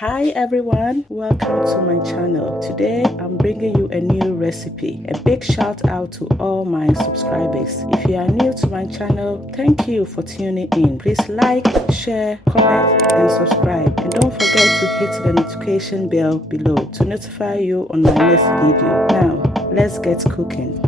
Hi everyone, welcome to my channel. Today I'm bringing you a new recipe. A big shout out to all my subscribers. If you are new to my channel, thank you for tuning in. Please like, share, comment and subscribe, and don't forget to hit the notification bell below to notify you on my next video. Now let's get cooking.